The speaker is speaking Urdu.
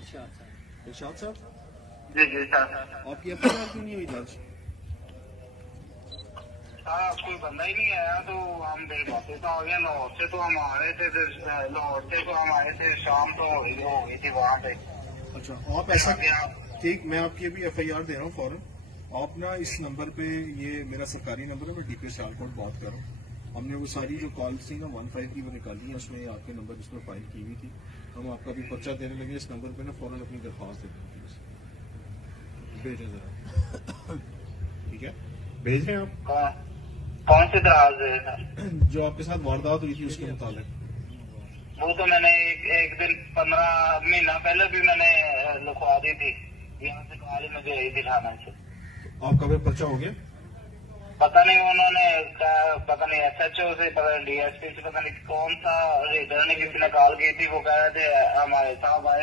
ارشاد صاحب جی جی سر آپ کی FIR کیوں نہیں ہوئی درج؟ سر کوئی بندہ ہی نہیں آیا تو ہم دیر باتیں تو آ گئے لاہور سے تو ہم آ رہے تھے لاہور سے تو ہم آئے تھے شام تو ہو گئی تھی وہاں پہ. اچھا آپ ایسا ٹھیک میں آپ کی ابھی FIR دے رہا ہوں فوراً. آپ نا اس نمبر پہ یہ میرا سرکاری نمبر ہے میں DPO سیالکوٹ بات کر رہا ہوں. ہم نے وہ ساری جو کالس تھی نا 15 کی وہ نکالی ہیں اس میں آپ کے نمبر جس میں فائل کی ہوئی تھی. ہم آپ کا بھی پرچہ دینے لگے اس نمبر پہ نا فوراً اپنی درخواست دے دیں پلیز. بھیجیں ذرا ٹھیک ہے بھیج رہے ہیں آپ. کون سی دراز ہے سر؟ جو آپ کے ساتھ واردات ہوئی تھی اس کے متعلق. وہ تو میں نے ایک دن 15 مہینہ پہلے بھی میں نے لکھوا دی تھی یہاں سے کال مجھے رہی تھی تھانہ سے. آپ کا بھی پرچہ ہو گیا؟ پتہ نہیں انہوں نے پتہ نہیں SHO سے پتہ نہیں DSP سے پتہ نہیں کون سا ریڈر نے کسی نے کال کی تھی وہ کہہ رہے تھے ہمارے صاحب آئے